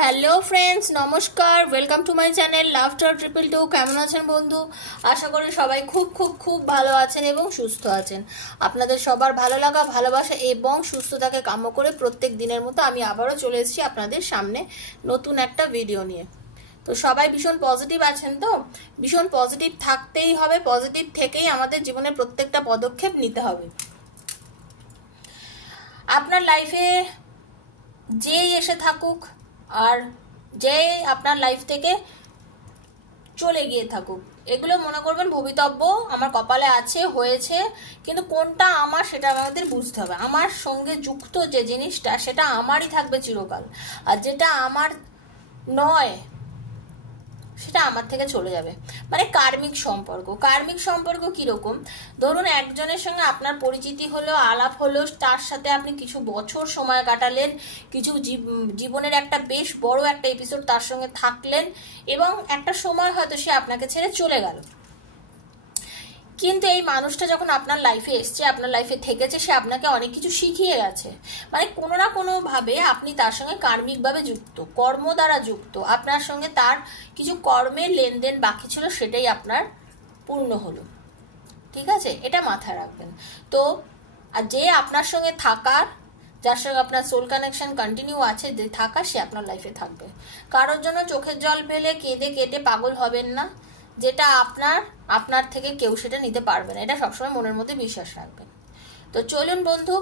Hello friends, নমস্কার। Welcome to my channel laughter 222। কেমন আছেন বন্ধু? আশা করি সবাই খুব খুব খুব ভালো আছেন এবং সুস্থ আছেন। আপনাদের সবার ভালো লাগা, ভালোবাসা এবং সুস্থতাকে কাম্য করে প্রত্যেক দিনের মতো আমি আবারও চলে এসেছি আপনাদের সামনে নতুন একটা ভিডিও নিয়ে। তো সবাই ভীষণ পজিটিভ আছেন তো? ভীষণ পজিটিভ থাকতেই হবে, পজিটিভ থেকেই আমাদের জীবনের প্রত্যেকটা পদক্ষেপ নিতে হবে। আপনার লাইফে যেই এসে থাকুক আর যে আপনার লাইফ থেকে চলে গিয়ে থাকুক, এগুলো মনে করবেন ভবিতব্য, আমার কপালে আছে, হয়েছে, কিন্তু কোনটা আমার সেটা আমাদের বুঝতে হবে। আমার সঙ্গে যুক্ত যে জিনিসটা সেটা আমারই থাকবে চিরকাল, আর যেটা আমার নয় সেটা আমার থেকে চলে যাবে। মানে কার্মিক সম্পর্ক। কার্মিক সম্পর্ক কিরকম? ধরুন একজনের সঙ্গে আপনার পরিচিতি হলো, আলাপ হলো, তার সাথে আপনি কিছু বছর সময় কাটালেন, কিছু জীবনের একটা বেশ বড় একটা এপিসোড তার সঙ্গে থাকলেন, এবং একটা সময় হয়তো সে আপনাকে ছেড়ে চলে গেল। কিন্তু এই মানুষটা যখন আপনার লাইফে এসছে, আপনার লাইফে থেকেছে, সে আপনাকে অনেক কিছু শিখিয়ে গেছে। মানে কোনো না কোনোভাবে আপনি তার সঙ্গে কার্মিকভাবে যুক্ত, কর্ম দ্বারা যুক্ত। আপনার সঙ্গে তার কিছু কর্মের লেনদেন বাকি ছিল, সেটাই আপনার পূর্ণ হলো। ঠিক আছে, এটা মাথায় রাখবেন। তো আর যে আপনার সঙ্গে থাকার, যার সঙ্গে আপনার সোল কানেকশন কন্টিনিউ আছে, যে থাকার, সে আপনার লাইফে থাকবে। কারোর জন্য চোখের জল ফেলে কেঁদে কেটে পাগল হবেন না। যেটা আপনার থেকে কেউ সেটা নিতে পারবে না, এটা সবসময় মনের মধ্যে বিশ্বাস রাখবেন। তো চলুন বন্ধু,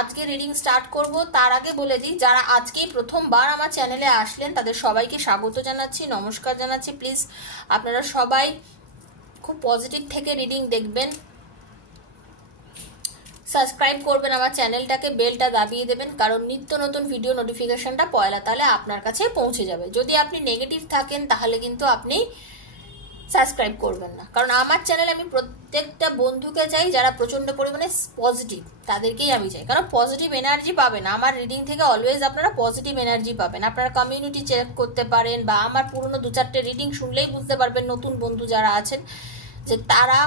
আজকে রিডিং স্টার্ট করব। তার আগে বলে দিই, যারা আজকেই প্রথমবার আমার চ্যানেলে আসলেন তাদের সবাইকে স্বাগত জানাচ্ছি, নমস্কার জানাচ্ছি। প্লিজ আপনারা সবাই খুব পজিটিভ থেকে রিডিং দেখবেন, সাবস্ক্রাইব করবেন আমার চ্যানেলটাকে, বেলটা দাবিয়ে দেবেন, কারণ নিত্য নতুন ভিডিও নোটিফিকেশনটা পয়লা তাহলে আপনার কাছে পৌঁছে যাবে। যদি আপনি নেগেটিভ থাকেন তাহলে কিন্তু আপনি সাবস্ক্রাইব করবেন না, কারণ আমার চ্যানেলে আমি প্রত্যেকটা বন্ধুকে চাই যারা প্রচন্ড পরিমাণে পজিটিভ, তাদেরকেই আমি চাই। কারণ পজিটিভ এনার্জি পাবেন আমার রিডিং থেকে, অলওয়েজ আপনারা পজিটিভ এনার্জি পাবেন। আপনারা কমিউনিটি চেক করতে পারেন, বা আমার পুরনো 2-4টে রিডিং শুনলেই বুঝতে পারবেন, নতুন বন্ধু যারা আছেন, যে তারা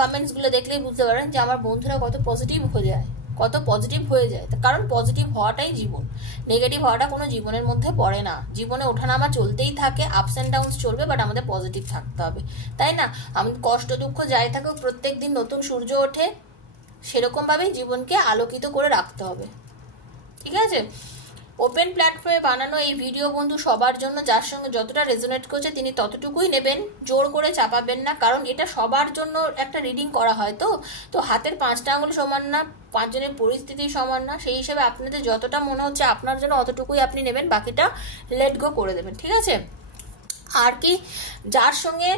কমেন্টসগুলো দেখলেই বুঝতে পারেন যে আমার বন্ধুরা কত পজিটিভ হয়ে যায়, কত পজিটিভ হয়ে যায়। কারণ পজিটিভ হওয়াটাই জীবন, নেগেটিভ হওয়াটা কোনো জীবনের মধ্যে পড়ে না। জীবনে ওঠানামা চলতেই থাকে, আপস অ্যান্ড ডাউনস চলবে, বাট আমাদের পজিটিভ থাকতে হবে, তাই না? আমাদের কষ্ট দুঃখ যাই থাকুক, প্রত্যেক দিন নতুন সূর্য ওঠে, সেরকমভাবেই জীবনকে আলোকিত করে রাখতে হবে। ঠিক আছে? ওপেন প্ল্যাটফর্মে বানানো এই ভিডিও বন্ধু সবার জন্য, যার সঙ্গে যতটা রেজোনেট করছে তিনি ততটুকুই নেবেন, জোর করে চাপাবেন না। কারণ এটা সবার জন্য একটা রিডিং করা হয়, তো হাতের 5টা আঙুল সমান না, 5 জনের পরিস্থিতি সমান না। সেই হিসেবে আপনাদের যতটা মনে হচ্ছে আপনার জন্য অতটুকুই আপনি নেবেন, বাকিটা লেট গো করে দেবেন। ঠিক আছে? আর কি, যার সঙ্গে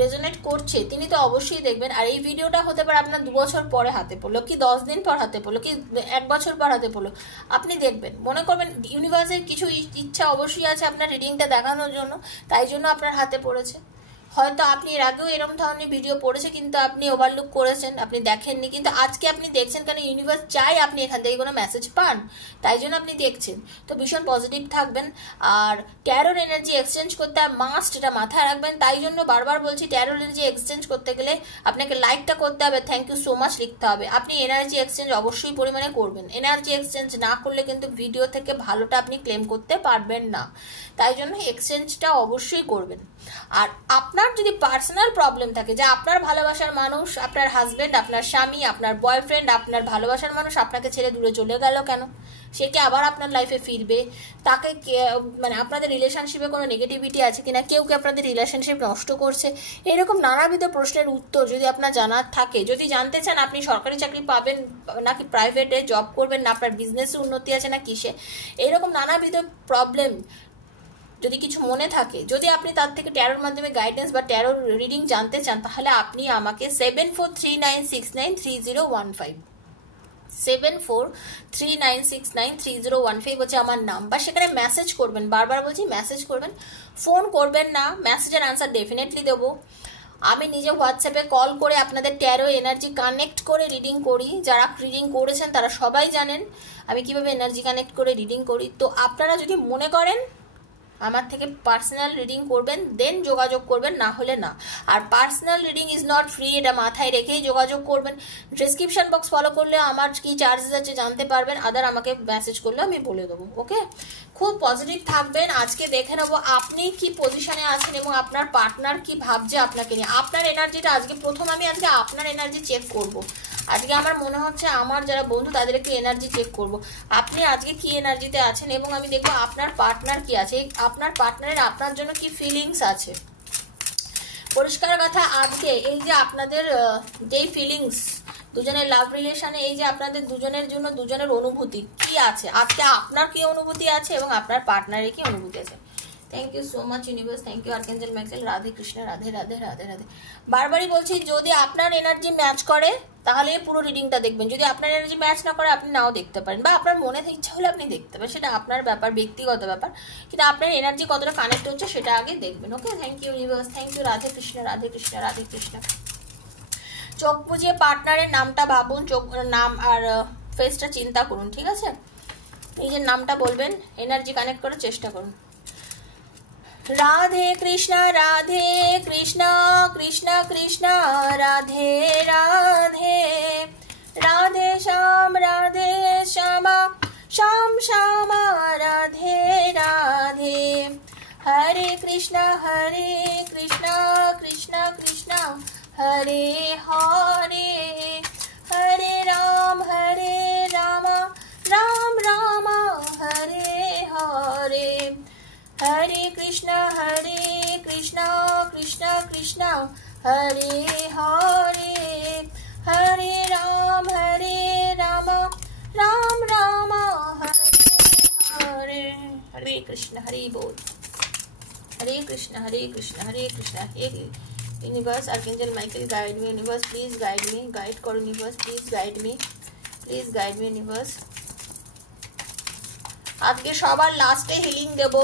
রেজোনেট করছে তিনি তো অবশ্যই দেখবেন। আর এই ভিডিওটা হতে পারে আপনার 2 বছর পরে হাতে পড়লো, কি 10 দিন পর হাতে পড়লো, কি 1 বছর পর হাতে পড়লো, আপনি দেখবেন, মনে করবেন ইউনিভার্সের কিছু ইচ্ছা অবশ্যই আছে আপনার রিডিংটা দেখানোর জন্য, তাই জন্য আপনার হাতে পড়েছে। হয়তো আপনি এর আগেও এরকম ধরনের ভিডিও পড়েছে, কিন্তু আপনি ওভারলুক করেছেন, আপনি দেখেননি, কিন্তু আজকে আপনি দেখছেন কেন? ইউনিভার্স চাই আপনি এখান থেকে কোনো মেসেজ পান, তাই জন্য আপনি দেখছেন। তো ভীষণ পজিটিভ থাকবেন। আর ট্যারোর এনার্জি এক্সচেঞ্জ করতে মাস্ট, এটা মাথায় রাখবেন। তাই জন্য বারবার বলছি, ট্যারোর এনার্জি এক্সচেঞ্জ করতে গেলে আপনাকে লাইকটা করতে হবে, থ্যাংক ইউ সো মাচ লিখতে হবে। আপনি এনার্জি এক্সচেঞ্জ অবশ্যই পরিমাণে করবেন। এনার্জি এক্সচেঞ্জ না করলে কিন্তু ভিডিও থেকে ভালোটা আপনি ক্লেম করতে পারবেন না, তাই জন্য এক্সচেঞ্জটা অবশ্যই করবেন। আর আপনার যদি পার্সোনাল প্রবলেম থাকে, যে আপনার ভালোবাসার মানুষ, আপনার হাজবেন্ড, আপনার স্বামী, আপনার বয়ফ্রেন্ড, আপনার ভালোবাসার মানুষ আপনাকে ছেড়ে দূরে চলে গেল কেন, সে কি আবার আপনার লাইফে ফিরবে, তাকে মানে আপনাদের রিলেশনশিপে কোনো নেগেটিভিটি আছে কিনা, কেউ কি আপনাদের রিলেশনশিপ নষ্ট করছে, এরকম নানাবিধ প্রশ্নের উত্তর যদি আপনার জানার থাকে, যদি জানতে চান আপনি সরকারি চাকরি পাবেন নাকি প্রাইভেটে জব করবেন, না আপনার বিজনেসে উন্নতি আছে না কিসে, এরকম নানাবিধ প্রবলেম যদি কিছু মনে থাকে, যদি আপনি তার থেকে ট্যারোর মাধ্যমে গাইডেন্স বা ট্যারোর রিডিং জানতে চান, তাহলে আপনি আমাকে 7439693015 7439693015 হচ্ছে আমার নাম্বার। সেখানে মেসেজ করবেন, বারবার বলছি মেসেজ করবেন, ফোন করবেন না। মেসেজের আনসার ডেফিনেটলি দেবো। আমি নিজে হোয়াটসঅ্যাপে কল করে আপনাদের ট্যারো এনার্জি কানেক্ট করে রিডিং করি। যারা রিডিং করেছেন তারা সবাই জানেন আমি কিভাবে এনার্জি কানেক্ট করে রিডিং করি। তো আপনারা যদি মনে করেন আমার থেকে পার্সোনাল রিডিং করবেন, দেন যোগাযোগ করবেন, না হলে না। আর personal reading is not free, এটা মাথায় রেখেই যোগাযোগ করবেন। ডিসক্রিপশন বক্স ফলো করলে আমার কি চার্জেস আছে জানতে পারবেন, আদার আমাকে মেসেজ করলে আমি বলে দেবো। ওকে, খুব পজিটিভ থাকবেন। আজকে দেখে নেবো আপনি কি পজিশনে আছেন এবং আপনার পার্টনার কি ভাবছে আপনাকে নিয়ে। আপনার এনার্জিটা আজকে আমি আজকে আপনার এনার্জি চেক করব। আজকে আমার মনে হচ্ছে আমার যারা বন্ধু তাদের একটু এনার্জি চেক করব, আপনি আজকে কি এনার্জিতে আছেন, এবং আমি দেখবো আপনার পার্টনার কি আছে, আপনার পার্টনারের আপনার জন্য কি ফিলিংস আছে। পরিষ্কার কথা, আজকে এই যে আপনাদের যেই ফিলিংস দুজনের লাভ রিলেশনে, এই যে আপনাদের দুজনের জন্য দুজনের অনুভূতি কি আছে, আজকে আপনার কি অনুভূতি আছে এবং আপনার পার্টনারের কি অনুভূতি আছে। Thank you so much universe, thank you archangel Maxwell. Radhe Krishna, Radhe Radhe Radhe Radhe. বারবারই বলছি, যদি আপনার এনার্জি ম্যাচ করে তাহলে পুরো রিডিংটা দেখবেন, যদি আপনার এনার্জি ম্যাচ না করে আপনি নাও দেখতে পারেন, বা আপনার মনে ইচ্ছা হলে আপনি দেখতে পারেন, সেটা আপনার ব্যাপার, ব্যক্তিগত ব্যাপার, কিন্তু আপনার এনার্জি কতটা কানেক্ট হচ্ছে সেটা আগে দেখবেন। Okay, thank you universe, thank you. Radhe Krishna, Radhe Krishna, Radhe Krishna. চোখ বুঝিয়ে পার্টনারের নামটা ভাবুন, চোখ নাম আর ফেসটা চিন্তা করুন, ঠিক আছে? নিজের নামটা বলবেন, এনার্জি কানেক্ট করার চেষ্টা করুন। রাধে কৃষ্ণ, রাধে কৃষ্ণ, কৃষ্ণ কৃষ্ণ রাধে রাধে, রাধে শ্যাম, রাধে শ্যামা, শ্যাম শ্যামা রাধে রাধে। হরে কৃষ্ণ, কৃষ্ণ কৃষ্ণ হরে হরে, হরে রাম, রাম রাম হরে হরে। হরে কৃষ্ণ, কৃষ্ণ কৃষ্ণ হরে হরে, হরে রাম, রাম রাম হরে হরে। হরে কৃষ্ণ, হরে বল। হরে কৃষ্ণ, হরে কৃষ্ণ, হরে কৃষ্ণ। হে universe, archangel Michael guide me. Universe please guide me, guide করো universe, please guide me, please guide me universe. আজকে সবার লাস্টে হিলিং দেব,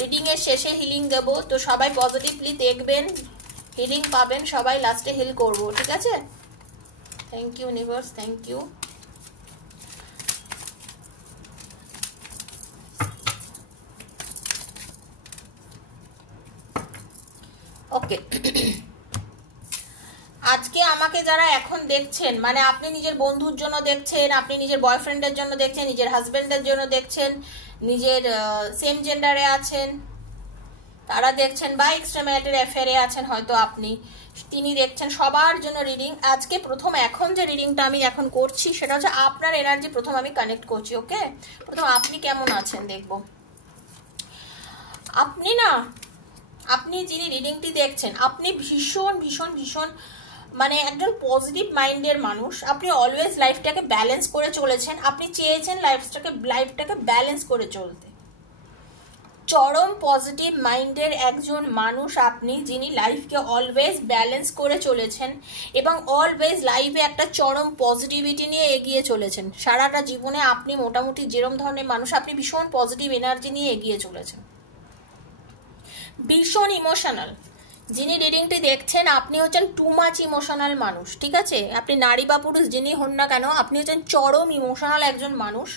রিডিং এর শেষে হিলিং দেব, তো সবাই পজিটিভলি দেখবেন, হিলিং পাবেন, সবাই লাস্টে হিল করব, ঠিক আছে? Thank you universe, thank you. Okay, আজকে আমাকে যারা এখন দেখছেন, মানে আপনি নিজের বন্ধুর জন্য দেখছেন, আপনি নিজের বয়ফ্রেন্ডের জন্য দেখছেন, নিজের হাজবেন্ডের জন্য দেখছেন, নিজের সেম জেন্ডারে আছেন তারা দেখছেন, বা এক্সট্রাম্যারিটাল অ্যাফেয়ারে আছেন হয়তো আপনি, তিনি দেখছেন, সবার জন্য রিডিং আজকে। প্রথম এখন যে রিডিংটা আমি এখন করছি সেটা হচ্ছে আপনার এনার্জি প্রথম আমি কানেক্ট করছি। ওকে, প্রথম আপনি কেমন আছেন দেখব। আপনি যিনি রিডিংটি দেখছেন, আপনি ভীষণ ভীষণ ভীষণ মানে একজন পজিটিভ মাইন্ডের মানুষ। আপনি অলওয়েজ লাইফটাকে ব্যালেন্স করে চলেছেন, আপনি চেয়েছেন লাইফটাকে ব্যালেন্স করে চলতে। চরম পজিটিভ মাইন্ডের একজন মানুষ আপনি, যিনি লাইফকে অলওয়েজ ব্যালেন্স করে চলেছেন এবং অলওয়েজ লাইফে একটা চরম পজিটিভিটি নিয়ে এগিয়ে চলেছেন। সারাটা জীবনে আপনি মোটামুটি যেরকম ধরনের মানুষ, আপনি ভীষণ পজিটিভ এনার্জি নিয়ে এগিয়ে চলেছেন, ভীষণ ইমোশনাল। যিনি রিডিংটি দেখছেন আপনি হচ্ছেন টু মাচ ইমোশনাল মানুষ, ঠিক আছে? আপনি নারী বা পুরুষ যিনি হন না কেন, আপনি হচ্ছেন চরম ইমোশনাল একজন মানুষ,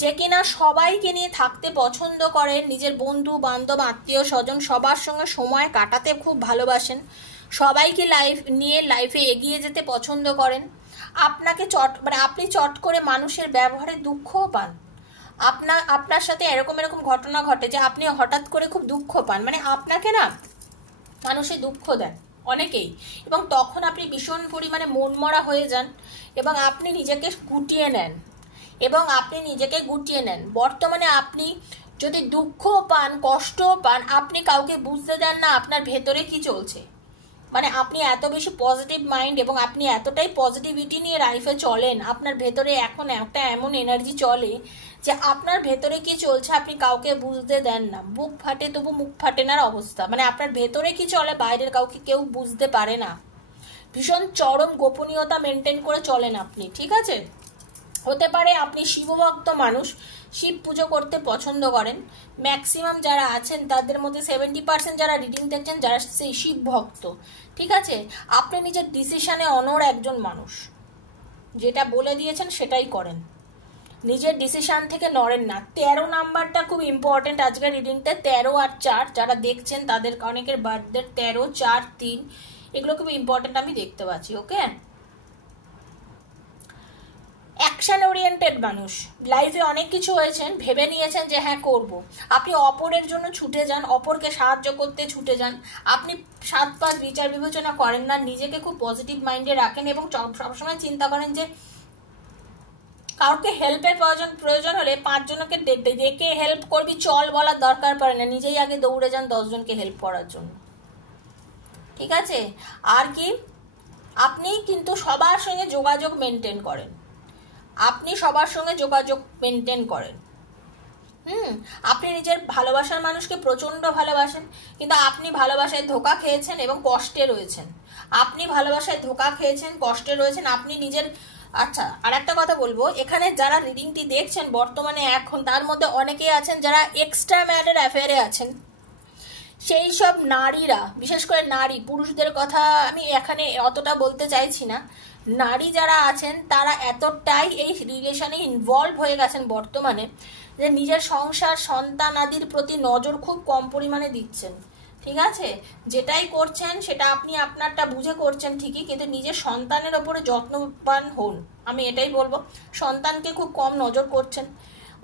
যে কিনা সবাইকে নিয়ে থাকতে পছন্দ করেন, নিজের বন্ধু বান্ধব আত্মীয় স্বজন সবার সঙ্গে সময় কাটাতে খুব ভালোবাসেন, সবাইকে লাইফে এগিয়ে যেতে পছন্দ করেন। আপনি চট করে মানুষের ব্যবহারে দুঃখও পান। আপনার সাথে এরকম ঘটনা ঘটে যে আপনি হঠাৎ করে খুব দুঃখ পান, মানে আপনাকে না মানুষে দুঃখ দেন অনেকেই, এবং তখন আপনি ভীষণ পরিমাণে মনমরা হয়ে যান এবং আপনি নিজেকে গুটিয়ে নেন। বর্তমানে আপনি যদি দুঃখ পান, কষ্ট পান, আপনি কাউকে বুঝতে দেন না আপনার ভেতরে কি চলছে। মানে আপনি এত বেশি পজিটিভ মাইন্ড এবং আপনি এতটাই পজিটিভিটি নিয়ে লাইফে চলেন, আপনার ভেতরে এখন একটা এমন এনার্জি চলে যে আপনার ভেতরে কি চলছে আপনি কাউকে বুঝতে দেন না। বুক ফাটে তবু মুখ ফাটে না অবস্থা, মানে আপনার ভেতরে কি চলে বাইরের কাউকে কেউ বুঝতে পারে না। ভীষণ চরম গোপনীয়তা মেনটেন করে চলেন আপনি, ঠিক আছে? হতে পারে আপনি শিবভক্ত মানুষ, শিব পুজো করতে পছন্দ করেন। ম্যাক্সিমাম যারা আছেন তাদের মধ্যে 70% যারা রিডিং দেখছেন যারা সেই শিব ভক্ত, ঠিক আছে? আপনি নিজের ডিসিশনে অনড় একজন মানুষ, যেটা বলে দিয়েছেন সেটাই করেন। নিজের ডিসিশন থেকে নড়েন না। 13 নাম্বারটা খুব ইম্পর্টেন্ট আজকের রিডিংটা। 13 আর 4 যারা দেখছেন তাদের অনেকের বার্থডে 13, 4, 3 এগুলো খুব ইম্পর্টেন্ট আমি দেখতে পাচ্ছি। ওকে, অ্যাকশন ওরিয়েন্টেড মানুষ, লাইফে অনেক কিছু হয়েছেন, ভেবে নিয়েছেন যে হ্যাঁ করব, আপনি অপরের জন্য ছুটে যান, অপরকে সাহায্য করতে ছুটে যান, আপনি 7-5 বিচার বিবেচনা করেন না, নিজেকে খুব পজিটিভ মাইন্ডে রাখেন এবং সবসময় চিন্তা করেন যে কাউকে হেল্পের প্রয়োজন হলে 5 জনকে ডেকে হেল্প করবি চল বলার দরকার পড়ে না, নিজেই আগে দৌড়ে যান 10 জনকে হেল্প করার জন্য। ঠিক আছে, আর কি আপনি কিন্তু সবার সঙ্গে যোগাযোগ মেনটেন করেন, আপনি সবার সঙ্গে যোগাযোগ মেনটেন করেন। আপনি নিজের ভালোবাসার মানুষকে প্রচণ্ড ভালোবাসেন, কিন্তু আপনি ভালোবাসায় ধোঁকা খেয়েছেন এবং কষ্টে রয়েছেন। আপনি ভালোবাসায় ধোঁকা খেয়েছেন, কষ্টে রয়েছেন, আপনি নিজের। আচ্ছা, আর একটা কথা বলবো, এখানে যারা রিডিংটি দেখছেন বর্তমানে এখন, তার মধ্যে অনেকেই আছেন যারা এক্সট্রা ম্যারেড অ্যাফেয়ারে আছেন। সেই সব নারীরা, বিশেষ করে নারী, পুরুষদের কথা আমি এখানে অতটা বলতে চাইছি না, নারী যারা আছেন তারা এতটাই এই রিলেশনে ইনভলভ হয়ে গেছেন বর্তমানে যে নিজের সংসার সন্তান আদির প্রতি নজর খুব কম পরিমাণে দিচ্ছেন। ঠিক আছে, যেটাই করছেন সেটা আপনি আপনারটা বুঝে করছেন ঠিকই, কিন্তু নিজের সন্তানের ওপরে যত্নবান হন, আমি এটাই বলবো। সন্তানকে খুব কম নজর করছেন।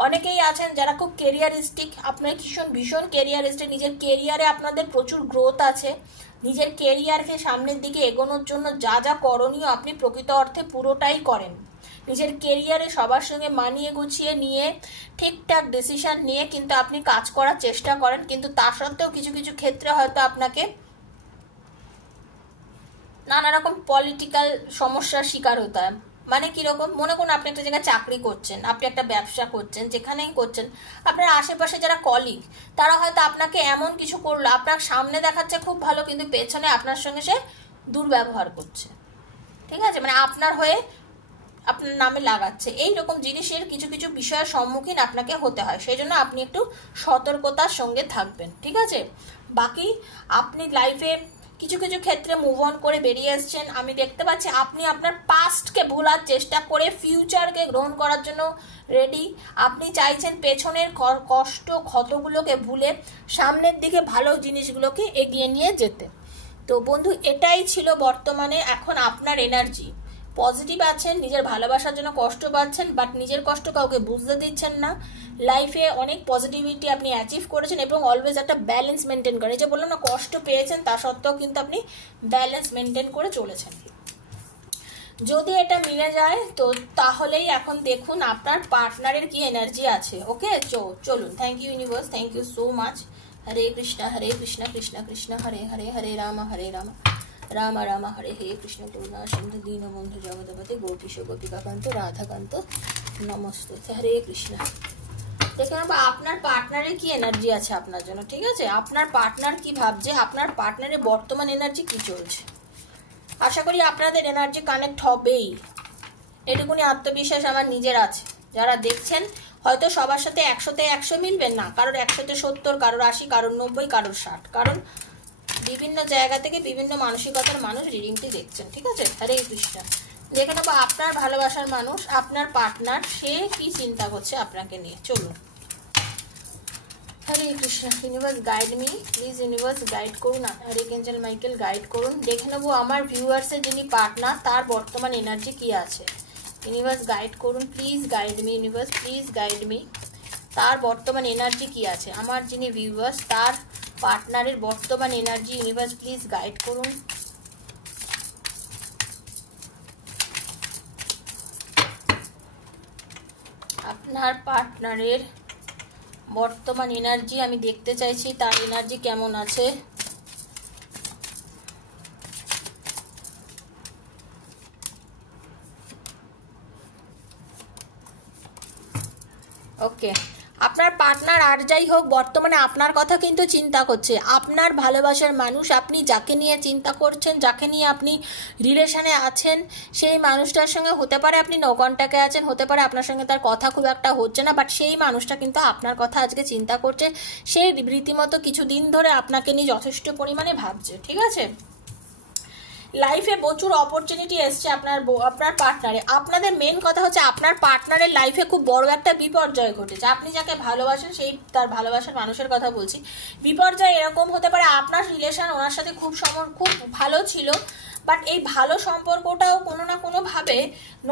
অনেকেই আছেন যারা খুব কেরিয়ারিস্টিক, আপনার ভীষণ কেরিয়ারিস্টিক, নিজের কেরিয়ারে আপনাদের প্রচুর গ্রোথ আছে, নিজের কেরিয়ারকে সামনের দিকে এগোনোর জন্য যা যা করণীয় আপনি প্রকৃত অর্থে পুরোটাই করেন। নিজের কেরিয়ারে সবার সঙ্গে মানিয়ে গুছিয়ে নিয়ে ঠিকঠাক ডিসিশন নিয়ে কিন্তু আপনি কাজ করার চেষ্টা করেন, কিন্তু তা সত্ত্বেও কিছু কিছু ক্ষেত্রে হয়তো আপনাকে নানা রকম পলিটিক্যাল সমস্যার শিকার হতে হয়। মানে কিরকম, মনে করুন আপনি একটা জায়গায় চাকরি করছেন, আপনি একটা ব্যবসা করছেন, যেখানেই করছেন আপনার আশেপাশে যারা কলিগ তারা হয়তো আপনাকে এমন কিছু করলো, আপনার সামনে দেখাচ্ছে খুব ভালো, কিন্তু পেছনে আপনার সঙ্গে সে দুর্ব্যবহার করছে। ঠিক আছে, মানে আপনার হয়ে আপনার নামে লাগাচ্ছে। এইরকম জিনিসের কিছু কিছু বিষয়ের সম্মুখীন আপনাকে হতে হয়, সেই জন্য আপনি একটু সতর্কতার সঙ্গে থাকবেন। ঠিক আছে, বাকি আপনি লাইফে কিছু কিছু ক্ষেত্রে মুভ অন করে বেরিয়ে এসছেন। আমি দেখতে পাচ্ছি আপনি আপনার পাস্টকে ভোলার চেষ্টা করে ফিউচারকে গ্রহণ করার জন্য রেডি। আপনি চাইছেন পেছনের কষ্ট ক্ষতগুলোকে ভুলে সামনের দিকে ভালো জিনিসগুলোকে এগিয়ে নিয়ে যেতে। তো বন্ধু, এটাই ছিল বর্তমানে এখন আপনার এনার্জি। পজিটিভ আছেন, নিজের ভালোবাসার জন্য কষ্ট পাচ্ছেন, বাট নিজের কষ্ট কাউকে বুঝতে দিচ্ছেন না। লাইফে অনেক পজিটিভিটি আপনি অ্যাচিভ করেছেন এবং অলওয়েজ একটা ব্যালেন্স মেনটেন করেন। এই যে বললাম না, কষ্ট পেয়েছেন, তা সত্ত্বেও কিন্তু আপনি ব্যালেন্স মেনটেন করে চলেছেন। যদি এটা মিলে যায় তো তাহলেই এখন দেখুন আপনার পার্টনারের কি এনার্জি আছে। ওকে, চলুন। Thank you universe, thank you so much. Hare Krishna Krishna Krishna Hare Hare, Hare Ram Ram Ram Hare হে, কৃষ্ণ করুণা সিন্ধু দীনবন্ধু জগৎপতে গোপীশ গোপিকাকান্ত রাধাকান্ত নমস্তে। হরে কৃষ্ণ। দেখে নেবো আপনার পার্টনারের কি এনার্জি আছে আপনার জন্য। ঠিক আছে, আপনার পার্টনার কি ভাবছে, আপনার পার্টনারের বর্তমান এনার্জি কি চলছে। আশা করি আপনাদের এনার্জি কানেক্ট হবেই, এটুকুনি আত্মবিশ্বাস আমার নিজের আছে। যারা দেখছেন হয়তো সবার সাথে 100তে 100 মিলবেন না, কারোর 100তে 70, কারোর 80, কারোর 90, কারোর 60, কারণ বিভিন্ন জায়গা থেকে বিভিন্ন মানসিকতার মানুষ রিডিংটি দেখছেন। ঠিক আছে, হরে কৃষ্ণ। দেখে নেবো আপনার ভালোবাসার মানুষ, আপনার পার্টনার, সে কি চিন্তা করছে আপনাকে নিয়ে। চলুন। Hare Krishna. Universe guide me please, universe guide করুন, হরে এঞ্জেল মাইকেল গাইড করুন। দেখে নেবো আমার ভিউয়ার্সের যিনি পার্টনার তার বর্তমান এনার্জি কি আছে। ইউনিভার্স গাইড করুন, please guide me, universe please guide me. তার বর্তমান এনার্জি কি আছে, আমার যিনি ভিউয়ার্স তার পার্টনারের বর্তমান এনার্জি ইউনিভার্স প্লিজ গাইড করুন। আপনার পার্টনারের বর্তমান এনার্জি আমি দেখতে চাইছি, তার এনার্জি কেমন আছে। ওকে, আপনার পার্টনার আর যাই হোক বর্তমানে আপনার কথা কিন্তু চিন্তা করছে। আপনার ভালোবাসার মানুষ, আপনি যাকে নিয়ে চিন্তা করছেন, যাকে নিয়ে আপনি রিলেশনে আছেন, সেই মানুষটার সঙ্গে হতে পারে আপনি নো কন্ট্যাক্টে আছেন, হতে পারে আপনার সঙ্গে তার কথা খুব একটা হচ্ছে না, বাট সেই মানুষটা কিন্তু আপনার কথা আজকে চিন্তা করছে। সেই রীতিমতো কিছু দিন ধরে আপনাকে নিয়ে যথেষ্ট পরিমাণে ভাবছে। ঠিক আছে, লাইফে প্রচুর অপরচুনিটি এসছে আপনার পার্টনারে। আপনাদের মেন কথা হচ্ছে আপনার পার্টনারের লাইফে খুব বড় একটা বিপর্যয় ঘটেছে। আপনি যাকে ভালোবাসেন সেই তার ভালোবাসার মানুষের কথা বলছি। বিপর্যয় এরকম হতে পারে আপনার রিলেশন ওনার সাথে খুব ভালো ছিল, বাট এই ভালো সম্পর্কটাও কোনো না কোনোভাবে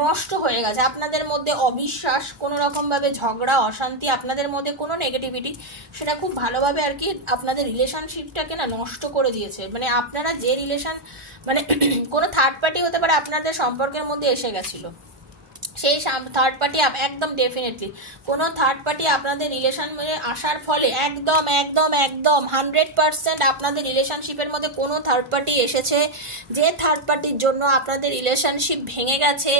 নষ্ট হয়ে গেছে। আপনাদের মধ্যে অবিশ্বাস, কোনো রকমভাবে ঝগড়া, অশান্তি, আপনাদের মধ্যে কোনো নেগেটিভিটি, সেটা খুব ভালোভাবে আর কি আপনাদের রিলেশনশিপটাকে না নষ্ট করে দিয়েছে। মানে আপনারা যে রিলেশন, মানে কোনো থার্ড পার্টি হতে পারে আপনাদের সম্পর্কের মধ্যে এসে গেছিলো, সেই থার্ড পার্টি একদম ডেফিনেটলি কোনো থার্ড পার্টি আপনাদের রিলেশন আসার ফলে একদম একদম একদম 100% আপনাদের রিলেশনশিপের মধ্যে কোনো থার্ড পার্টি এসেছে, যে থার্ড পার্টির জন্য আপনাদের রিলেশনশিপ ভেঙে গেছে,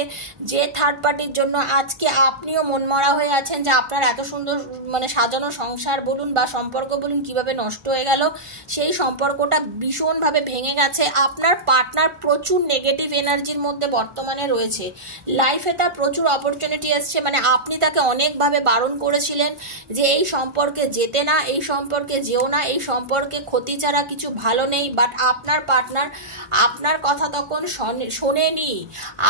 যে থার্ড পার্টির জন্য আজকে আপনিও মনমরা হয়ে আছেন যে আপনার এত সুন্দর মানে সাজানো সংসার বলুন বা সম্পর্ক বলুন কিভাবে নষ্ট হয়ে গেল, সেই সম্পর্কটা ভীষণভাবে ভেঙে গেছে। আপনার পার্টনার প্রচুর নেগেটিভ এনার্জির মধ্যে বর্তমানে রয়েছে। লাইফে তার প্রচুর অপরচুনিটি আসছে, মানে আপনি তাকে অনেকভাবে বারণ করেছিলেন যে এই সম্পর্কে যেতে না, এই সম্পর্কে যেও না, এই সম্পর্কে ক্ষতি ছাড়া কিছু ভালো নেই, বাট আপনার পার্টনার আপনার কথা তখন শোনেনি।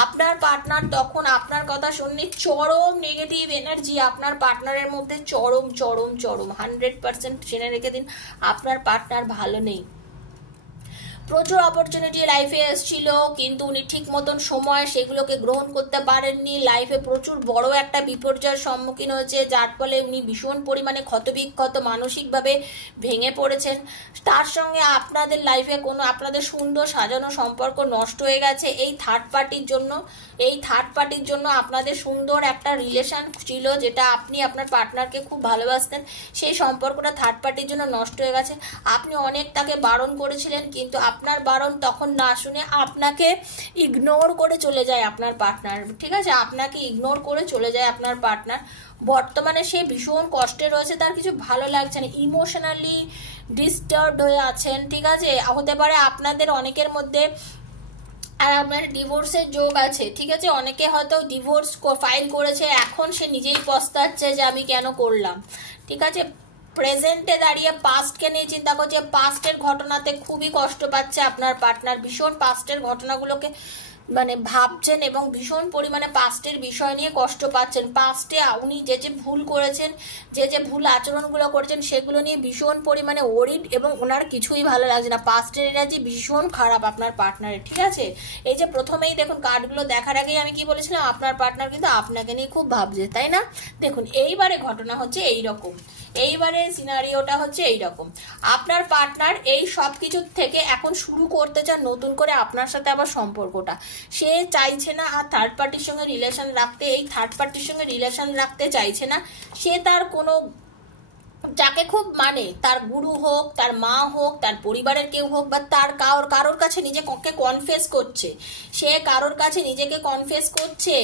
আপনার পার্টনার তখন আপনার কথা শুননি। চরম নেগেটিভ এনার্জি আপনার পার্টনারের মধ্যে, চরম চরম চরম 100% জেনে রেখে দিন আপনার পার্টনার ভালো নেই। প্রচুর অপরচুনিটি লাইফে এসেছিল, কিন্তু উনি ঠিক মতন সময় সেগুলোকে গ্রহণ করতে পারেননি। লাইফে প্রচুর বড় একটা বিপর্যয়ের সম্মুখীন হয়েছে, যার ফলে উনি ভীষণ পরিমাণে ক্ষতবিক্ষত, মানসিকভাবে ভেঙে পড়েছেন। তার সঙ্গে আপনাদের লাইফে কোনো আপনাদের সুন্দর সাজানো সম্পর্ক নষ্ট হয়ে গেছে এই থার্ড পার্টির জন্য। এই থার্ড পার্টির জন্য আপনাদের সুন্দর একটা রিলেশন ছিল, যেটা আপনি আপনার পার্টনারকে খুব ভালোবাসতেন, সেই সম্পর্কটা থার্ড পার্টির জন্য নষ্ট হয়ে গেছে। আপনি অনেক তাকে বারণ করেছিলেন, কিন্তু আপনার বারণ তখন না শুনে আপনাকে ইগনোর করে চলে যায় আপনার পার্টনার। ঠিক আছে, আপনাকে ইগনোর করে চলে যায় আপনার পার্টনার। বর্তমানে সে ভীষণ কষ্টে রয়েছে, তার কিছু ভালো লাগছে না, ইমোশনালি ডিস্টার্বড হয়ে আছেন। ঠিক আছে, হতে পারে আপনাদের অনেকের মধ্যে আর আপনার ডিভোর্সের যোগ আছে। ঠিক আছে, অনেকে হয়তো ডিভোর্স ফাইল করেছে, এখন সে নিজেই পস্তাচ্ছে যে আমি কেন করলাম। ঠিক আছে, প্রেজেন্টে দাঁড়িয়ে পাস্টকে নিয়ে চিন্তা করছে, পাস্টের ঘটনাতে খুবই কষ্ট পাচ্ছে আপনার পার্টনার, ভীষণ পাস্টের ঘটনাগুলোকে মানে ভাবছেন এবং ভীষণ পরিমাণে পাস্টের বিষয় নিয়ে কষ্ট পাচ্ছেন। পাস্টে উনি যে যে ভুল করেছেন, যে যে ভুল আচরণগুলো করেছেন, সেগুলো নিয়ে ভীষণ পরিমাণে ওরিড এবং ওনার কিছুই ভালো লাগছে না। পাস্টের এনার্জি ভীষণ খারাপ আপনার পার্টনারের। ঠিক আছে, এই যে প্রথমেই দেখুন কার্ডগুলো দেখার আগেই আমি কি বলেছিলাম, আপনার পার্টনার কিন্তু আপনাকে নিয়ে খুব ভাবছে, তাই না? দেখুন এইবারে ঘটনা হচ্ছে এইরকম, এইবারে সিনারিওটা হচ্ছে এইরকম। আপনার পার্টনার এই সব কিছুর থেকে এখন শুরু করতে চান নতুন করে আপনার সাথে আবার সম্পর্কটা। সে চাইছে না আর থার্ড পার্টির সঙ্গে রিলেশন রাখতে, এই থার্ড পার্টির সঙ্গে রিলেশন রাখতে চাইছে না। সে তার কোনো যাকে খুব মানে, তার গুরু হোক, তার মা হোক, তার পরিবারের কেউ হোক, বা তার কারোর কাছে নিজেকে কনফেস করছে, সে কারোর কাছে নিজেকে কনফেস করছে।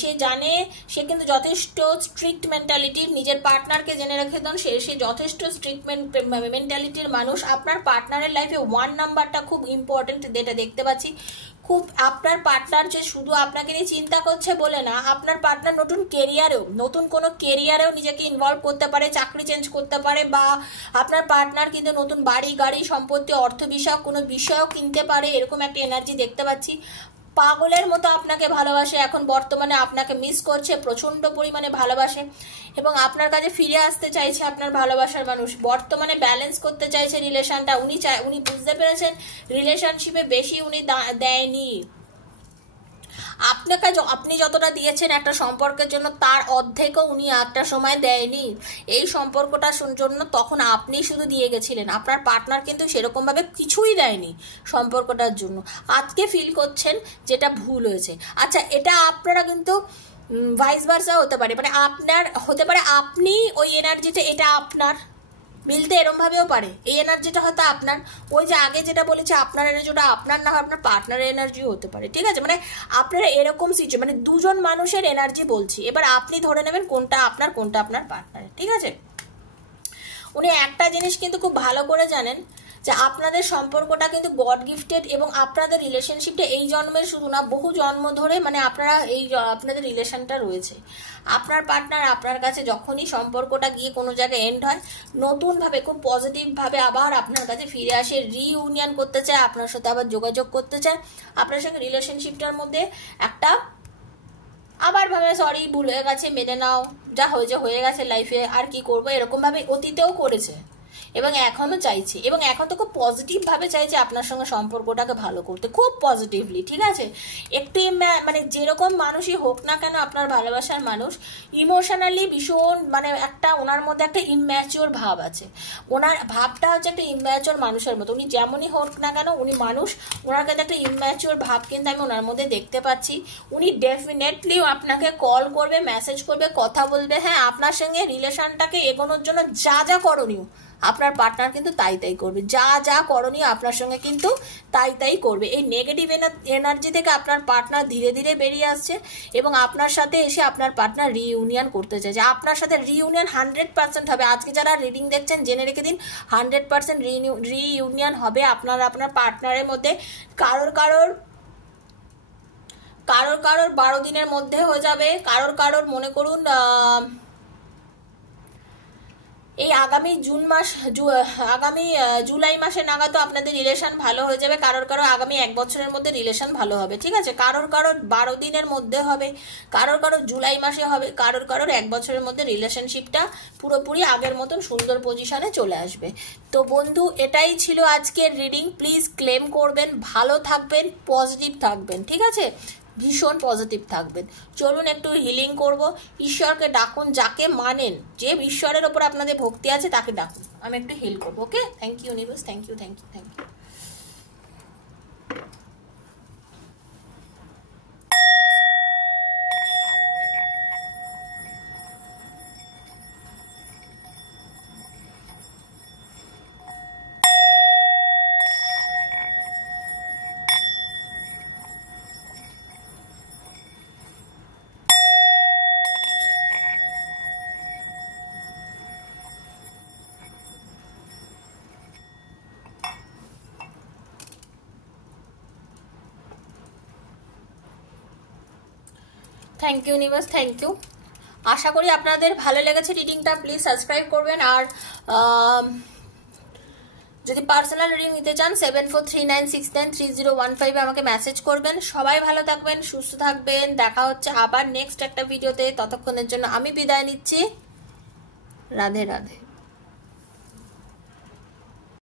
সে জানে সে কিন্তু যথেষ্ট স্ট্রিক্ট মেন্টালিটির, নিজের পার্টনারকে জেনে রেখে দেন সে যথেষ্ট স্ট্রিক্ট মেন্টালিটির মানুষ। আপনার পার্টনারের লাইফে 1 নাম্বারটা খুব ইম্পর্টেন্ট, যেটা দেখতে পাচ্ছি খুব। আপনার পার্টনার যে শুধু আপনাকে নিয়ে চিন্তা করছে বলে না, আপনার পার্টনার নতুন কোনো কেরিয়ারেও নিজেকে ইনভলভ করতে পারে, চাকরি চেঞ্জ করতে পারে, বা আপনার পার্টনার কিন্তু নতুন বাড়ি গাড়ি সম্পত্তি অর্থ বিষয়ক কোনো বিষয়ও কিনতে পারে, এরকম একটা এনার্জি দেখতে পাচ্ছি। পাগলের মতো আপনাকে ভালোবাসে, এখন বর্তমানে আপনাকে মিস করছে, প্রচন্ড পরিমাণে ভালোবাসে এবং আপনার কাছে ফিরে আসতে চাইছে আপনার ভালোবাসার মানুষ। বর্তমানে ব্যালেন্স করতে চাইছে রিলেশনটা। উনি বুঝতে পেরেছেন রিলেশনশিপে বেশি উনি দেয়নি আপনাকে, আপনি যতটা দিয়েছেন একটা সম্পর্কের জন্য তার অর্ধেকও উনি একটা সময় দেয়নি এই সম্পর্কটার জন্য। তখন আপনি শুধু দিয়ে গেছিলেন, আপনার পার্টনার কিন্তু সেরকম ভাবে কিছুই দেয়নি সম্পর্কটার জন্য। আজকে ফিল করছেন যেটা ভুল হয়েছে। আচ্ছা, এটা আপনারা কিন্তু ভাইস ভার্সা হতে পারে, মানে আপনার হতে পারে আপনি ওই এনার্জিতে, এটা আপনার মিলতে এরম ভাবেও পারে, এই এনার্জিটা হয়তো আপনার। ওই যে আগে যেটা বলেছে আপনার এনার্জিটা আপনার না হয় আপনার পার্টনারের এনার্জিও হতে পারে। ঠিক আছে, মানে আপনারা এরকম সিচুয়েশন, মানে দুজন মানুষের এনার্জি বলছি, এবার আপনি ধরে নেবেন কোনটা আপনার কোনটা আপনার পার্টনারের। ঠিক আছে, উনি একটা জিনিস কিন্তু খুব ভালো করে জানেন যে আপনাদের সম্পর্কটা কিন্তু গড গিফটেড, এবং আপনাদের রিলেশনশিপটা এই জন্মের শুধু না, বহু জন্ম ধরে মানে আপনারা আপনাদের রিলেশনটা রয়েছে। আপনার পার্টনার আপনার কাছে যখনই সম্পর্কটা গিয়ে কোনো জায়গায় এন্ড হয়, নতুনভাবে খুব পজিটিভভাবে আবার আপনার কাছে ফিরে আসে, রিইউনিয়ন করতে চায়, আপনার সাথে আবার যোগাযোগ করতে চায়, আপনার সঙ্গে রিলেশনশিপটার মধ্যে একটা আবার ভাবে সরি ভুল হয়ে গেছে, মেনে নাও, যা হয়ে গেছে লাইফে, আর কি করবো, এরকম ভাবে অতীতেও করেছে এবং এখনো চাইছে, এবং এখন তো খুব পজিটিভ ভাবে চাইছে আপনার সঙ্গে সম্পর্কটাকে ভালো করতে, খুব পজিটিভলি। ঠিক আছে, একটু মানে যেরকম মানুষই হোক না কেন আপনার ভালোবাসার মানুষ, ইমোশনালি ভীষণ মানে একটা ওনার মধ্যে একটা ইম্যাচিওর ভাব আছে। ওনার ভাবটা হচ্ছে একটা ইম্যাচিওর মানুষের মতো, উনি যেমনই হোক না কেন উনি মানুষ, ওনার কাছে একটা ইম্যাচিওর ভাব কিন্তু আমি ওনার মধ্যে দেখতে পাচ্ছি। উনি ডেফিনেটলি আপনাকে কল করবে, মেসেজ করবে, কথা বলবে। হ্যাঁ, আপনার সঙ্গে রিলেশনটাকে এগোনোর জন্য যা যা করণীয় আপনার পার্টনার কিন্তু তাই তাই করবে, যা যা করণীয় আপনার সঙ্গে কিন্তু তাই তাই করবে। এই নেগেটিভ এনার্জি থেকে আপনার পার্টনার ধীরে ধীরে বেরিয়ে আসছে এবং আপনার সাথে এসে আপনার পার্টনার রিইউনিয়ন করতে চাইছে। আপনার সাথে রিইউনিয়ন 100% হবে। আজকে যারা রিডিং দেখছেন জেনে রেখে দিন, 100% রিইউনিয়ন হবে আপনার পার্টনারের মধ্যে। কারোর 12 দিনের মধ্যে হয়ে যাবে, কারোর মনে করুন এই আগামী জুলাই মাসে নাগাদ তো আপনাদের রিলেশন ভালো হয়ে যাবে। কারোর আগামী 1 বছরের মধ্যে রিলেশন ভালো হবে। ঠিক আছে, কারোর 12 দিনের মধ্যে হবে, কারোর জুলাই মাসে হবে, কারোর 1 বছরের মধ্যে রিলেশনশিপটা পুরোপুরি আগের মতন সুন্দর পজিশনে চলে আসবে। তো বন্ধু, এটাই ছিল আজকের রিডিং। প্লিজ ক্লেম করবেন, ভালো থাকবেন, পজিটিভ থাকবেন। ঠিক আছে, ভীষণ পজিটিভ থাকবেন। চলুন একটু হিলিং করব। ঈশ্বরকে ডাকুন, যাকে মানেন, যে ঈশ্বরের ওপর আপনাদের ভক্তি আছে তাকে ডাকুন। আমি একটু হিল করবো। Okay, thank you universe, thank you, thank you, thank you. Thank you universe, thank you. আশা করি আপনাদের ভালো লেগেছে রিডিংটা। প্লিজ সাবস্ক্রাইব করবেন। আর যদি পার্সোনাল রিডিং নিতে চান 7439693015 আমাকে মেসেজ করবেন। সবাই ভালো থাকবেন, সুস্থ থাকবেন। দেখা হচ্ছে আবার নেক্সট একটা ভিডিওতে। ততক্ষণের জন্য আমি বিদায় নিচ্ছি। রাধে রাধে।